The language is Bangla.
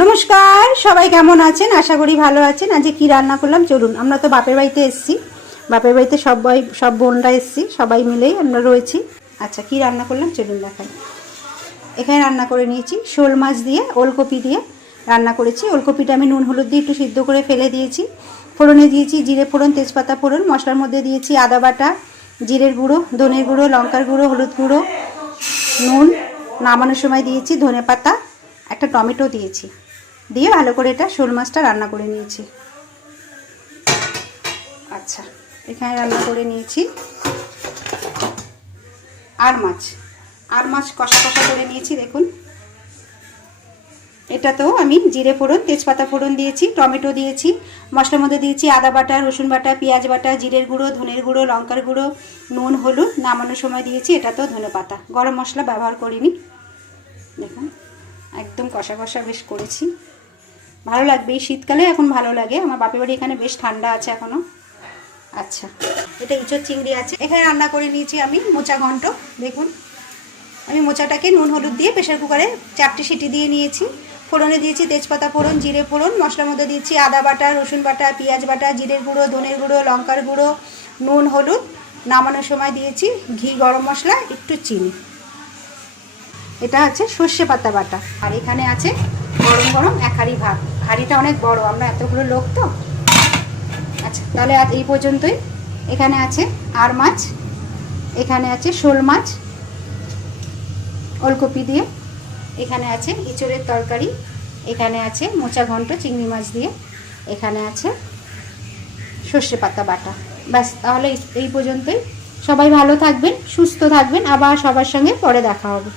নমস্কার, সবাই কেমন আছেন? আশা করি ভালো আছেন। আজকে কি রান্না করলাম চলুন। আমরা তো বাপের বাড়িতে এসেছি, বাপের বাড়িতে সব বোনরা এসেছি, সবাই মিলেই আমরা রয়েছি। আচ্ছা, কি রান্না করলাম চলুন দেখাই। এখানে রান্না করে নিয়েছি শোল মাছ দিয়ে, ওলকপি দিয়ে রান্না করেছি। ওলকপিটা আমি নুন হলুদ দিয়ে একটু সিদ্ধ করে ফেলে দিয়েছি। ফোড়নে দিয়েছি জিরে ফোড়ন, তেজপাতা ফোড়ন। মশলার মধ্যে দিয়েছি আদা বাটা, জিরের গুঁড়ো, ধনের গুঁড়ো, লঙ্কার গুঁড়ো, হলুদ গুঁড়ো, নুন। নামানোর সময় দিয়েছি ধনে পাতা, একটা টমেটো দিয়েছি, দিয়ে ভালো করে এটা শোল মাছটা রান্না করে নিয়েছি। আচ্ছা, এখানে রান্না করে নিয়েছি আর মাছ কষা কষা করে নিয়েছি। দেখুন, এটাতেও আমি জিরে ফোড়ন, তেজপাতা ফোড়ন দিয়েছি, টমেটো দিয়েছি, মশলার মধ্যে দিয়েছি আদা বাটা, রসুন বাটা, পেঁয়াজ বাটা, জিরের গুঁড়ো, ধনের গুঁড়ো, লঙ্কার গুঁড়ো, নুন, হলুদ। নামানোর সময় দিয়েছি এটাতেও ধনে পাতা। গরম মশলা ব্যবহার করিনি। দেখুন, একদম কষা কষা বেশ করেছি। ভালো লাগবে এই শীতকালে, এখন ভালো লাগে। আমার বাপের বাড়ি এখানে বেশ ঠান্ডা আছে এখনো। আচ্ছা, এটা ইঁচড় চিংড়ি আছে। এখানে রান্না করে নিয়েছি আমি মোচা ঘন্ট। দেখুন, আমি মোচাটাকে নুন হলুদ দিয়ে প্রেশার কুকারে 4টে সিটি দিয়ে নিয়েছি। ফোড়নে দিয়েছি তেজপাতা ফোড়ন, জিরে ফোড়ন। মশলার মধ্যে দিয়েছি আদা বাটা, রসুন বাটা, পেঁয়াজ বাটা, জিরের গুঁড়ো, ধনের গুঁড়ো, লঙ্কার গুঁড়ো, নুন, হলুদ। নামানোর সময় দিয়েছি ঘি, গরম মশলা, একটু চিনি। এটা আছে সর্ষে পাতা বাটা। আর এখানে আছে গরম গরম এক হাঁড়ি ভাত। হাঁড়িটা অনেক বড়, আমরা এতগুলো লোক তো। আচ্ছা, তাহলে আজ এই পর্যন্তই। এখানে আছে আর মাছ, এখানে আছে শোল মাছ ওলকপি দিয়ে, এখানে আছে ইঁচড়ের তরকারি, এখানে আছে মোচা ঘন্ট চিংড়ি মাছ দিয়ে, এখানে আছে সর্ষে পাতা বাটা। ব্যাস, তাহলে এই পর্যন্তই। সবাই ভালো থাকবেন, সুস্থ থাকবেন। আবার সবার সঙ্গে পরে দেখা হবে।